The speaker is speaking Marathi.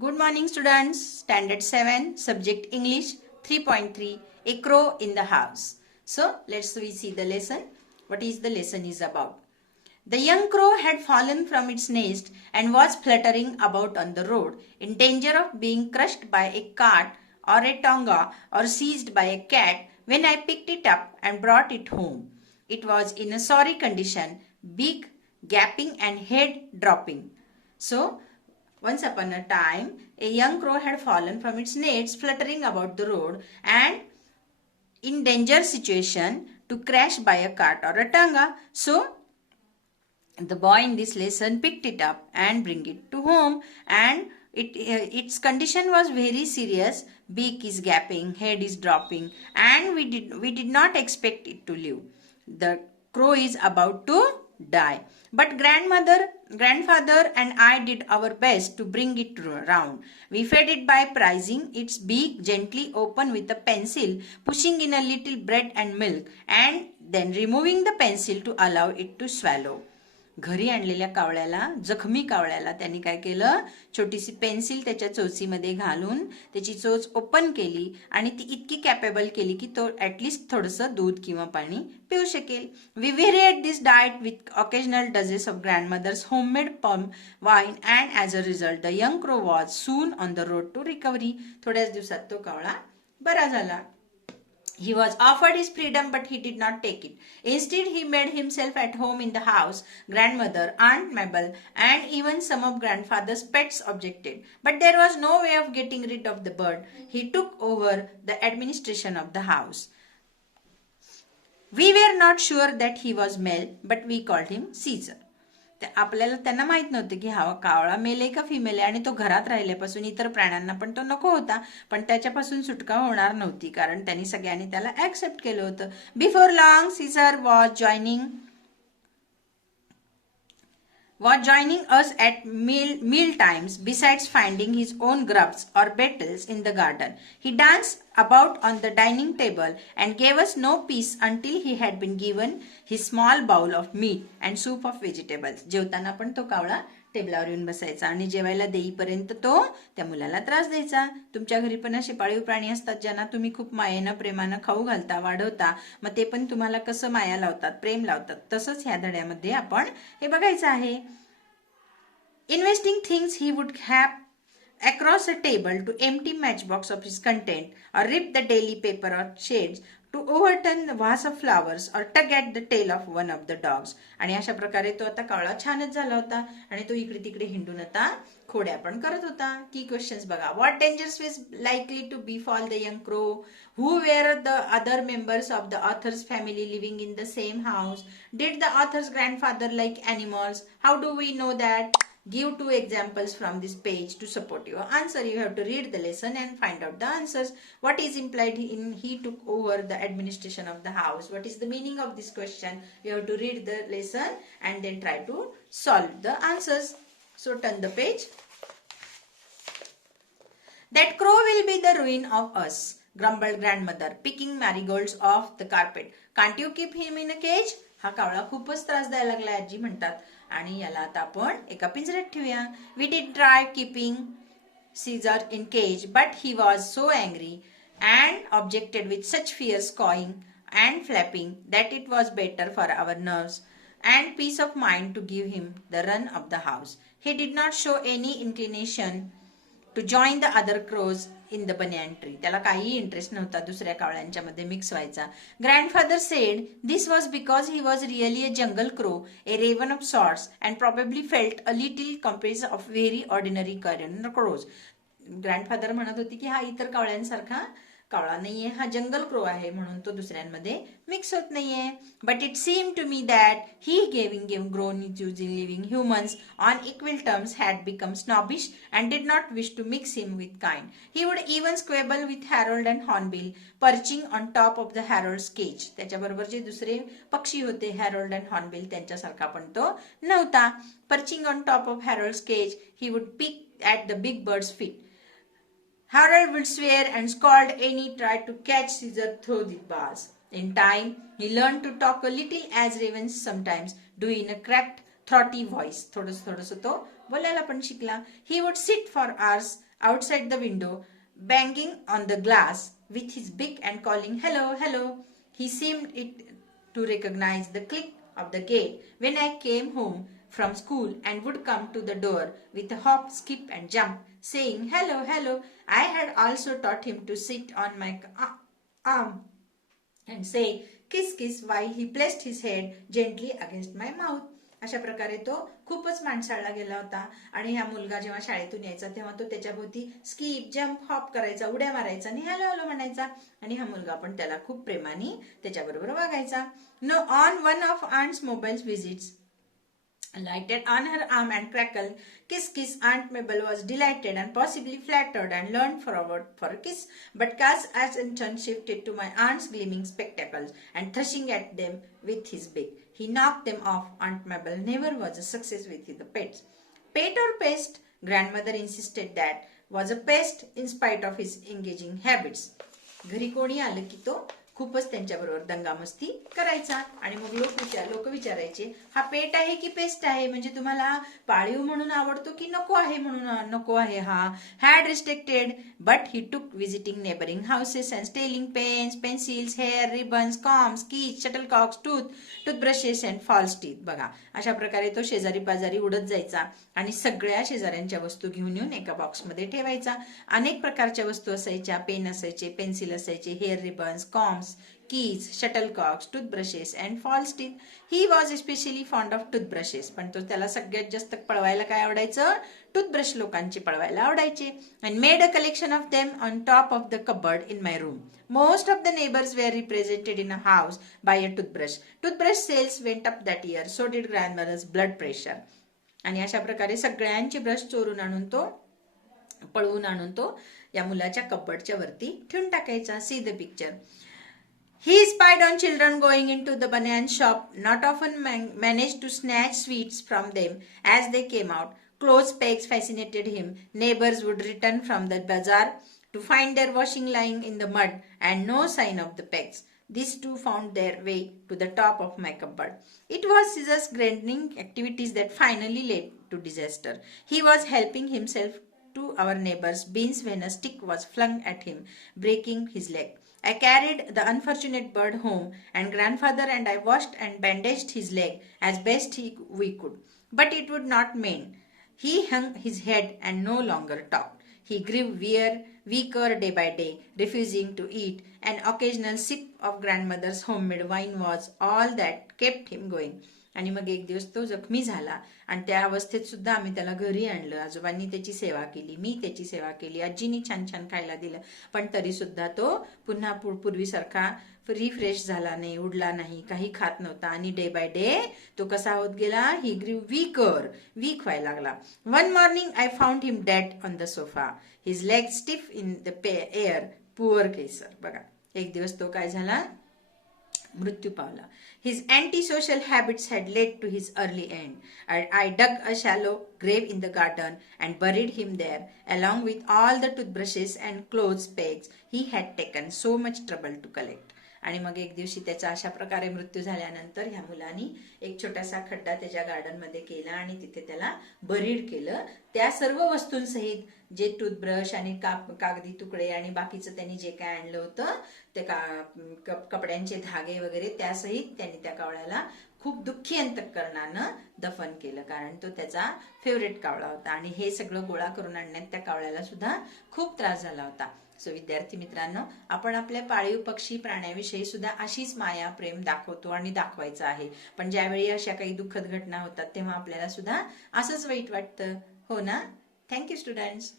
Good morning students, standard 7, subject English 3.3, a crow in the house. So let's we see the lesson. What is the lesson is about? The young crow had fallen from its nest and was fluttering about on the road, in danger of being crushed by a cart or a tonga or seized by a cat when I picked it up and brought it home. It was in a sorry condition, beak gaping and head dropping. So, once upon a time, a young crow had fallen from its nest, fluttering about the road and in danger situation to crash by a cart or a tanga. So, the boy in this lesson picked it up and bring it to home, and its condition was very serious. Beak is gaping, head is dropping, and we did not expect it to live. The crow is about to die, but grandfather and I did our best to bring it round. We fed it by prising its beak gently open with a pencil, pushing in a little bread and milk, and then removing the pencil to allow it to swallow. घरी आणलेल्या कावळ्याला, जखमी कावळ्याला त्यांनी काय केलं, छोटीशी पेन्सिल त्याच्या चोचीमध्ये घालून त्याची चोच ओपन केली आणि ती इतकी कॅपेबल केली की तो ॲटलिस्ट थोडंसं दूध किंवा पाणी पिऊ शकेल. We variate this diet with occasional doses of grandmother's homemade plum wine and as a result the young crow was soon on the road to recovery. थोड्याच दिवसात तो कावळा बरा झाला. He was offered his freedom, but he did not take it. Instead, he made himself at home in the house. Grandmother, Aunt Mabel, and even some of grandfather's pets objected. But there was no way of getting rid of the bird. He took over the administration of the house. We were not sure that he was male, but we called him Caesar. आपल्याला त्यांना माहित नव्हतं की हा कावळा मेल आहे का फिमेल आहे, आणि तो घरात राहिल्यापासून इतर प्राण्यांना पण तो नको होता, पण त्याच्यापासून सुटका होणार नव्हती कारण त्यांनी सगळ्यांनी त्याला ऍक्सेप्ट केलं होतं. Before long Caesar was joining us at meal times. Besides finding his own grubs or beetles in the garden, he danced about on the dining table and gave us no peace until he had been given his small bowl of meat and soup of vegetables. जेवताना पण तो कावळा टेबलावर येऊन बसायचा आणि जेवायला देईपर्यंत तो त्या मुलाला त्रास द्यायचा. तुमच्या घरी पण असे पाळीव प्राणी असतात ज्यांना तुम्ही खूप मायेनं प्रेमानं खाऊ घालता, वाढवता, मग ते पण तुम्हाला कसं माया लावतात, प्रेम लावतात. तसंच ह्या धड्यामध्ये आपण हे बघायचं आहे. Investing things he would have across a table to empty matchbox of his content, or rip the daily paper or shades, to overturn the vase of flowers, or tug at the tail of one of the dogs. आणि अशा प्रकारे तो आता कावळा छानच झाला होता आणि तो इकडे तिकडे हिंडून आता खोड्या पण करत होता. की क्वेश्चन्स बघा. What dangers was likely to befall the young crow? Who were the other members of the author's family living in the same house? Did the author's grandfather like animals? How do we know that? Give 2 examples from this page to support your answer. You have to read the lesson and find out the answers. What is implied in he took over the administration of the house? What is the meaning of this question? You have to read the lesson and then try to solve the answers. So turn the page. That crow will be the ruin of us, grumbled grandmother, picking marigolds off the carpet. Can't you keep him in a cage? हा कावळा खूपच त्रास द्यायला लागला आजी म्हणतात, आणि याला आता आपण एका पिंजऱ्यात ठेवूया. We did try keeping Caesar in cage, but he was so angry and objected with such fierce cawing and flapping that it was better for our nerves and peace of mind to give him the run of the house. He did not show any inclination to join the other crows in the banyan tree. त्याला काही इंटरेस्ट नव्हता दुसऱ्या कावळ्यांच्या मध्ये मिक्स व्हायचा. Grandfather said this was because he was really a jungle crow, a raven of sorts, and probably felt a little comprised of very ordinary crows. Grandfather म्हणत होती की हा इतर कावळ्यांसारखा कावळा नाहीये, हा जंगल क्रो आहे, म्हणून तो दुसऱ्यांमध्ये मिक्स होत नाहीये. But it seem to me that he giving grown using living humans on equal terms had become snobbish and did not wish to mix him with kind. He would even squabble with Harold and Hornbill, perching on top of the Harold's cage. त्याच्याबरोबर जे दुसरे पक्षी होते हॅरोल्ड अँड हॉर्नबिल त्यांच्यासारखा पण तो नव्हता. Perching on top of Harold's cage, he would pick at the big bird's feet. Harold would swear and scold any tried to catch Caesar through the bars. In time, he learned to talk a little as ravens sometimes do in a cracked, throaty voice. थोडंसं तो बोलायला पण शिकला. He would sit for hours outside the window, banging on the glass with his beak and calling, "Hello, hello." He seemed it to recognize the click of the gate when I came home from school and would come to the door with a hop, skip and jump, saying, "Hello, hello." I had also taught him to sit on my arm and say, "Kiss, kiss," while he placed his head gently against my mouth. अशा प्रकारे तो खूपच माणसाळला गेला होता. आणि हा मुलगा जेव्हा शाळेतून यायचा तेव्हा तो त्याच्याभोवती स्किप, जम्प, हॉप करायचा, उड्या मारायचा आणि हॅलो हॅलो म्हणायचा. आणि हा मुलगा पण त्याला खूप प्रेमाने त्याच्याबरोबर वागायचा. No on one of aunts mobile visits, lighted on her arm and crackled, "Kiss, kiss." Aunt Mabel was delighted and possibly flattered and leaned forward for a kiss. But Kaz's attention shifted to my aunt's gleaming spectacles and thrashing at them with his beak. He knocked them off. Aunt Mabel never was a success with the pets. Pet or pest? Grandmother insisted that was a pest in spite of his engaging habits. घरी कोणी आलं की तो खूपच त्यांच्याबरोबर दंगामस्ती करायचा. आणि मग लोक विचारायचे, हा पेट आहे की पेस्ट आहे, म्हणजे तुम्हाला पाळीव म्हणून आवडतो की नको आहे म्हणून नको आहे हा. Had restricted but he took visiting neighbouring houses and stealing pens, pencils, hair ribbons, combs, keys, shuttlecocks, toothbrushes and false teeth. बघा अशा प्रकारे तो शेजारी पाजारी उडत जायचा आणि सगळ्या शेजाऱ्यांच्या वस्तू घेऊन येऊन एका बॉक्समध्ये ठेवायचा. अनेक प्रकारच्या वस्तू असायच्या, पेन असायचे, पेन्सिल असायचे, hair ribbons, combs, keys, shuttlecocks, toothbrushes and false teeth. He was especially fond of toothbrushes. पण तो त्याला सगळ्यात जास्त पळवायला काय आवडायचं? टूथब्रश लोकांचे पळवायला आवडायचे. And made a collection of them on top of the cupboard in my room. Most of the neighbors were represented in a house by a toothbrush. Toothbrush sales went up that year. So did grandmother's blood pressure. आणि अशा प्रकारे सगळ्यांचे ब्रश चोरून आणून तो पळवून आणून तो या मुलाच्या कबर्डच्या वरती ठेवून टाकायचा. See the picture. He spied on children going into the banana shop, not often managed to snatch sweets from them as they came out. Clothes pegs fascinated him. Neighbors would return from the bazaar to find their washing lying in the mud and no sign of the pegs. These two found their way to the top of my cupboard. It was scissors grinding activities that finally led to disaster. He was helping himself to our neighbor's beans when a stick was flung at him, breaking his leg. I carried the unfortunate bird home, and grandfather and I washed and bandaged his leg as best we could. But it would not mend. He hung his head and no longer talked. He grew weaker day by day, refusing to eat. An occasional sip of grandmother's homemade wine was all that kept him going. आणि मग एक दिवस तो जखमी झाला आणि त्या अवस्थेत सुद्धा आम्ही त्याला घरी आणलं. आजोबांनी त्याची सेवा केली, मी त्याची सेवा केली, आजीनी छान छान खायला दिलं. पण तरी सुद्धा तो पुन्हा पूर्वीसारखा रिफ्रेश झाला नाही, उडला नाही, काही खात नव्हता. आणि डे बाय डे तो कसा होत गेला? ही ग्रीव वीक व्हायला लागला. One morning I found him dead on the sofa, his leg stiff in the air. Poor Kesar. बघा एक दिवस तो काय झाला? मृत्यू पावला. His antisocial habits had led to his early end. I dug a shallow grave in the garden and buried him there, along with all the toothbrushes and clothes pegs he had taken so much trouble to collect. आणि मग एक दिवशी त्याचा अशा प्रकारे मृत्यू झाल्यानंतर ह्या मुलांनी एक छोटासा खड्डा त्याच्या गार्डन मध्ये केला आणि तिथे त्याला बरीड केलं. त्या सर्व वस्तूंसहित जे टूथब्रश आणि कागदी तुकडे आणि बाकीचं त्यांनी जे काय आणलं होतं ते कपड्यांचे धागे वगैरे त्यासहित त्यांनी त्या कावळ्याला खूप दुःखी अंतःकरणानं दफन केलं. कारण तो त्याचा फेवरेट कावळा होता आणि हे सगळं गोळा करून आणण्यात त्या कावळ्याला सुद्धा खूप त्रास झाला होता. सो विद्यार्थी मित्रांनो, आपण आपल्या पाळीव पक्षी प्राण्याविषयी सुद्धा अशीच माया प्रेम दाखवतो आणि दाखवायचं आहे. पण ज्यावेळी अशा काही दुःखद घटना होतात तेव्हा आपल्याला सुद्धा असंच वाईट वाटतं, हो ना? Thank you students.